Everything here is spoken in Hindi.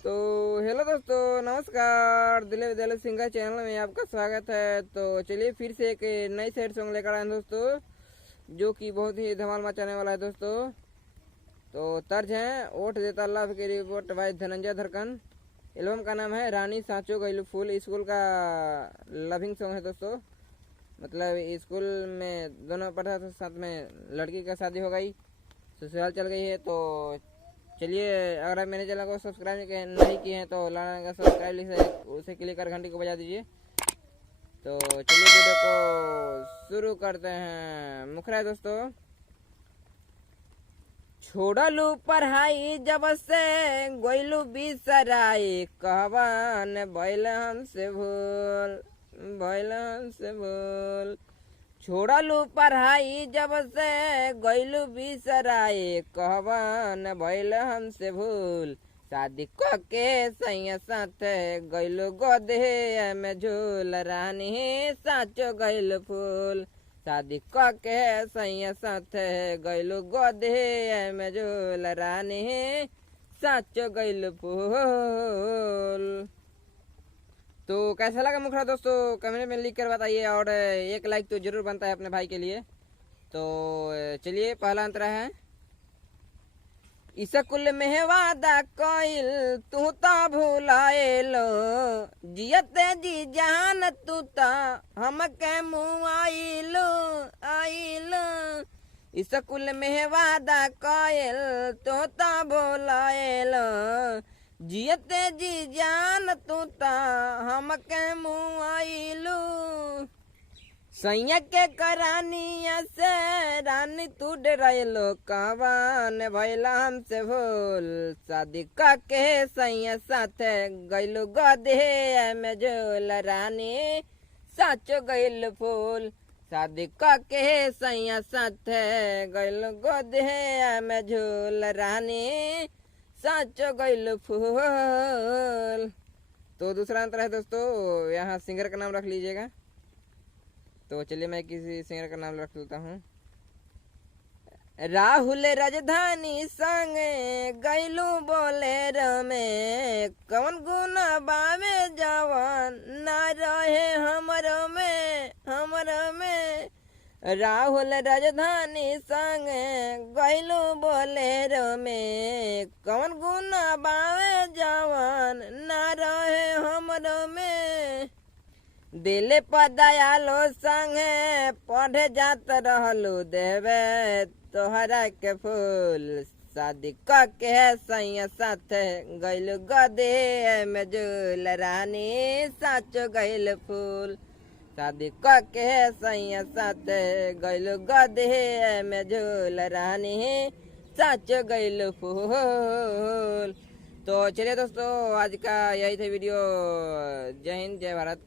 तो हेलो दोस्तों, नमस्कार। दिलीप विद्यालय सिंगर चैनल में आपका स्वागत है। तो चलिए फिर से एक नई सैड सॉन्ग लेकर आए हैं दोस्तों, जो कि बहुत ही धमाल मचाने वाला है दोस्तों। तो तर्ज है ओठ देता लव के रिपोर्ट बाय धनंजय धरकन। एल्बम का नाम है रानी सांचो गैलू फूल। स्कूल का लविंग सॉन्ग है दोस्तों। मतलब स्कूल में दोनों पढ़ा था, साथ में लड़की का शादी हो गई, ससुराल चल गई है। तो चलिए, अगर आप मेरे चैनल को सब्सक्राइब नहीं किए हैं तो लाना का सब्सक्राइब उसे क्लिक कर घंटी को बजा दीजिए। तो चलिए वीडियो को शुरू करते हैं। मुखरा है दोस्तों। छोड़लू पढ़ाई जब से गोइलू बिसराई, कहवन भइल हमसे भूल। छोड़लू पढ़ाई जब से गइलू बिसराए, कहवन भइल हमसे भूल। शादी क के सैया साथ गइलू गोदे में झूल, रानी साचो गइल फूल। शादी क के सैया साथ गइलू गोदे में झूल, रानी साचो गइल फूल। तो कैसा लगा मुखड़ा दोस्तों, कमेंट में लिख कर बताइए, और एक लाइक तो जरूर बनता है अपने भाई के लिए। तो चलिए, पहला अंतरा है। स्कूल में वादा कइल तू तो भुलाएलो, जियते जी जान तू तो हमके मुँह आइलो। स्कूल में वादा कइल तू तो भुलाएलो, जियते जी जान तू ता हमके मुँह आइलू। सैया के करानिया से रानी तू डराइलो, कहवन भइला हमसे भूल। शादी का के सैया साथ गइलू गधे में झूल, रानी साचो गइल फूल। शादी का के सैया साथ गइलू गधे में झूल, रानी साचो गइल फूल। तो दूसरा अंतर है दोस्तों, यहाँ सिंगर का नाम रख लीजिएगा। तो चलिए, मैं किसी सिंगर का नाम रख लेता हूँ। राहुल राजधानी संग गइलू बोलेरो में, कौन गुना बावे जवान ना रहे हमरो में। राहुल राजधानी संग गइलू बोलेरो में, कौन गुना बावे जवान ना रहे हमरो में। दिल पदयालो संग पढ़े जात रहलू, देवे तोहरा के फूल। शादी क के सैया साथ गइलू गदे में झूल, रानी साचो गइल फूल। शादी क के सैया साथ गइलू गदे में झूल, रानी साचो गइल फूल। तो चलिए दोस्तों, आज का यही था वीडियो। जय हिंद, जय भारत।